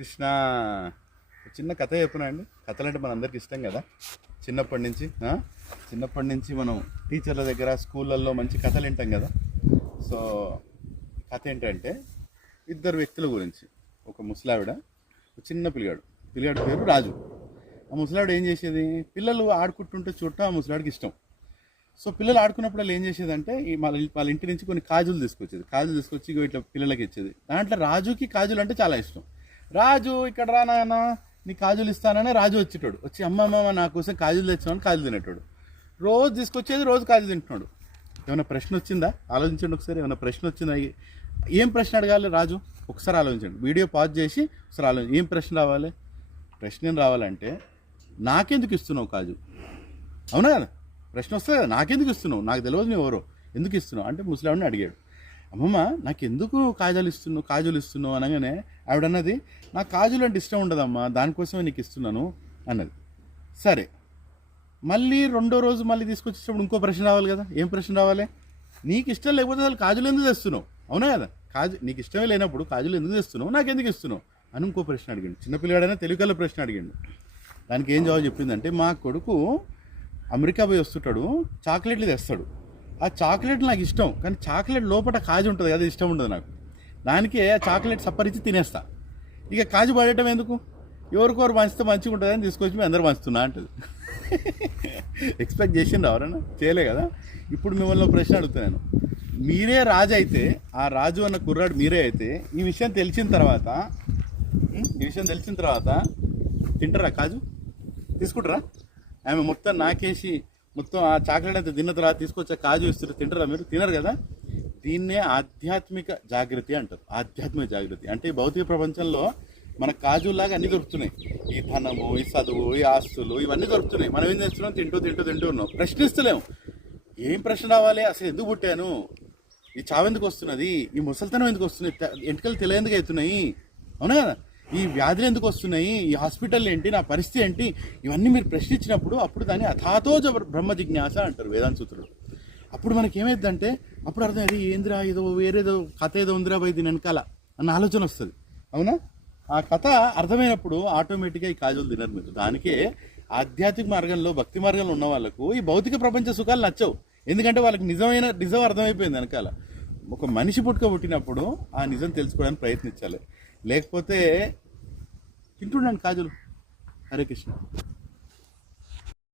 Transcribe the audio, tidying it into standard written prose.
కృష్ణ చిన్న కథ చెప్పనా అండి. కథలు అంటే మనందరికి ఇష్టం కదా. చిన్నప్పటి నుంచి మనం టీచర్ల దగ్గర స్కూళ్ళల్లో మంచి కథలు వింటాం కదా. సో కథ ఏంటంటే ఇద్దరు వ్యక్తుల గురించి. ఒక ముసలావిడ, ఒక చిన్న పిల్లాడు పేరు రాజు. ఆ ముసలావిడ ఏం చేసేది, పిల్లలు ఆడుకుంటుంటే చూడటం ఆ ముసలాడికి ఇష్టం. సో పిల్లలు ఆడుకున్నప్పుడు ఏం చేసేదంటే వాళ్ళ ఇంటి నుంచి కొన్ని కాజులు తీసుకొచ్చి ఇట్లా పిల్లలకి ఇచ్చేది. దాంట్లో రాజుకి కాజులు అంటే చాలా ఇష్టం. రాజు ఇక్కడ రా నాన్న, నీ కాజులు ఇస్తానని రాజు వచ్చి అమ్మమ్మ నా కోసం కాజులు తెచ్చామని కాజులు తినేటాడు. రోజు తీసుకొచ్చేది, రోజు కాజులు తింటున్నాడు. ఏమైనా ప్రశ్న వచ్చిందా? ఆలోచించండి ఒకసారి. ఏమైనా ప్రశ్న వచ్చిందా? ఏం ప్రశ్న అడగాలి రాజు? ఒకసారి ఆలోచించండి. వీడియో పాజ్ చేసి ఒకసారి ఆలోచించండి. ఏం ప్రశ్న రావాలి? ప్రశ్న ఏం రావాలంటే, నాకెందుకు ఇస్తున్నావు కాజు? అవునా కదా, ప్రశ్న వస్తుంది కదా. నాకెందుకు ఇస్తున్నావు, నాకు తెలియదు నువ్వు ఎవరో, ఎందుకు ఇస్తున్నావు అంటే ముసలావిడిని అడిగాడు. అమ్మమ్మ నాకెందుకు కాజులు ఇస్తున్నావు అనగానే ఆవిడన్నది, నాకు కాజులు అంటే ఇష్టం ఉండదమ్మా, దానికోసమే నీకు ఇస్తున్నాను అన్నది. సరే, మళ్ళీ రెండో రోజు మళ్ళీ తీసుకొచ్చేటప్పుడు ఇంకో ప్రశ్న రావాలి కదా. ఏం ప్రశ్న రావాలి? నీకు ఇష్టం లేకపోతే అసలు కాజులు ఎందుకు తెస్తున్నావు? అవునా కదా, నీకు ఇష్టమే లేనప్పుడు కాజులు ఎందుకు తెస్తున్నావు, నాకెందుకు ఇస్తున్నావు అని ఇంకో ప్రశ్న అడిగాడు. చిన్నపిల్లాడైనా తెలుగులో ప్రశ్న అడిగాడు. దానికి ఏం జవాబు చెప్పిందంటే, మా కొడుకు అమెరికా పోయి వస్తుంటాడు, చాక్లెట్లు తెస్తాడు. ఆ చాక్లెట్ నాకు ఇష్టం, కానీ చాక్లెట్ లోపల కాజు ఉంటుంది కదా, ఇష్టం ఉండదు నాకు. దానికే ఆ చాక్లెట్ సప్పరించి తినేస్తా. ఇక కాజు పడేయటం ఎందుకు, ఎవరికొరు పంచితే మంచిగా ఉంటుందని తీసుకొచ్చి మేము అందరూ పంచుతున్నా అంటది. ఎక్స్పెక్ట్ చేసిండు ఎవరన్నా? చేయలే కదా. ఇప్పుడు మిమ్మల్ని ప్రశ్న అడుగుతున్నాను. మీరే రాజు అయితే, ఆ రాజు అన్న కుర్రాడు మీరే అయితే, ఈ విషయం తెలిసిన తర్వాత తింటారా కాజు? తీసుకుంటారా? ఆమె మొత్తం నాకేసి మొత్తం ఆ చాక్లెట్ అంతా తిన్న తర్వాత తీసుకొచ్చా కాజు ఇస్తారు, తింటారా మీరు? తినరు కదా. దీన్నే ఆధ్యాత్మిక జాగృతి అంటారు. ఆధ్యాత్మిక జాగృతి అంటే భౌతిక ప్రపంచంలో మన కాజులాగా అన్నీ దొరుకుతున్నాయి. ఈ ధనము, ఈ చదువు, ఈ ఆస్తులు, ఇవన్నీ దొరుకుతున్నాయి. మనం ఏం చేస్తున్నాం? తింటూ ఉన్నాం. ప్రశ్నిస్తలేము. ఏం ప్రశ్న రావాలి? అసలు ఎందుకు పుట్టాను, ఈ చావు ఎందుకు వస్తున్నది, ఈ ముసలితనం ఎందుకు వస్తున్నాయి, ఎంటికలు తెలియందుకు అవుతున్నాయి, అవునా కదా, ఈ వ్యాధులు ఎందుకు వస్తున్నాయి, ఈ హాస్పిటల్ ఏంటి, నా పరిస్థితి ఏంటి, ఇవన్నీ మీరు ప్రశ్నించినప్పుడు అప్పుడు దాన్ని అథాతో బ్రహ్మ జిజ్ఞాస అంటారు వేదాంత సూత్రులు. అప్పుడు మనకి ఏమైందంటే, అప్పుడు అర్థం అది ఏందిరా, ఏదో వేరేదో కథ ఏదో ఉందిరా బై దీని వెనకాల అన్న ఆలోచన వస్తుంది. అవునా? ఆ కథ అర్థమైనప్పుడు ఆటోమేటిక్గా ఈ కాజులు తినరు మీరు. దానికే ఆధ్యాత్మిక మార్గంలో, భక్తి మార్గంలో ఉన్న వాళ్ళకు ఈ భౌతిక ప్రపంచ సుఖాలు నచ్చవు. ఎందుకంటే వాళ్ళకి నిజం అర్థమైపోయింది వెనకాల. ఒక మనిషి పుట్టినప్పుడు ఆ నిజం తెలుసుకోవడానికి ప్రయత్నించాలి. లేకపోతే తింటుండండి కాజులు. హరే కృష్ణ.